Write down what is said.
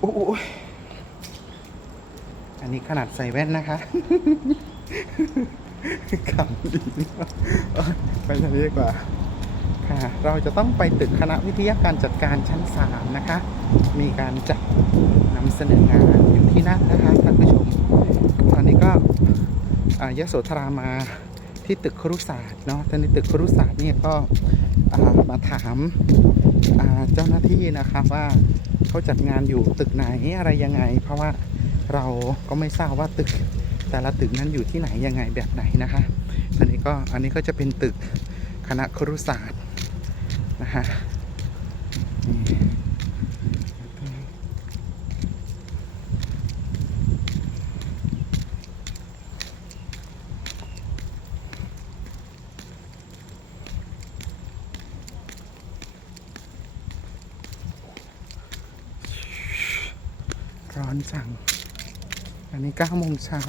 โอ้ยอันนี้ขนาดใส่แว่นนะคะขำดีมากเอ้ยไปทางนี้ดีกว่าค่ะเราจะต้องไปตึกคณะวิทยาการจัดการชั้น 3 นะคะ มีการจัดนำเสนองานอยู่ที่นั่นนะคะท่านผู้ชม ตอนนี้ก็ยโสธรามาที่ตึกครุศาสตร์เนาะท่านในตึกครุศาสตร์เนี่ยก็มาถามเจ้าหน้าที่นะคะว่า เขาจัดงานอยู่ตึกไหนอะไรยังไง เพราะว่าเราก็ไม่ทราบว่าตึกแต่ละตึกนั้นอยู่ที่ไหนยังไงแบบไหนนะคะ อันนี้ก็อันนี้ก็จะเป็นตึกคณะครุศาสตร์นะคะ ร้อนจัง อันนี้9โมงเช้า